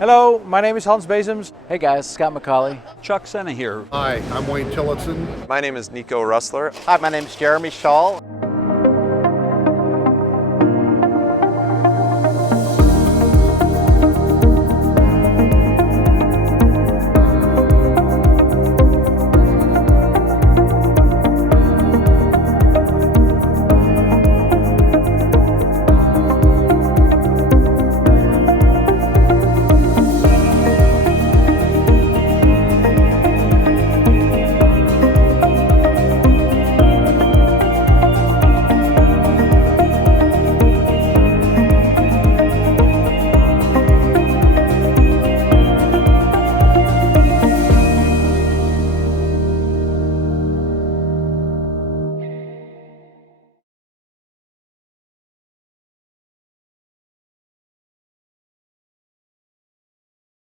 Hello, my name is Hans Bezems. Hey guys, Scott McCauley. Chuck Senna here. Hi, I'm Wayne Tillotson. My name is Nico Russler. Hi, my name is Jeremy Shaw.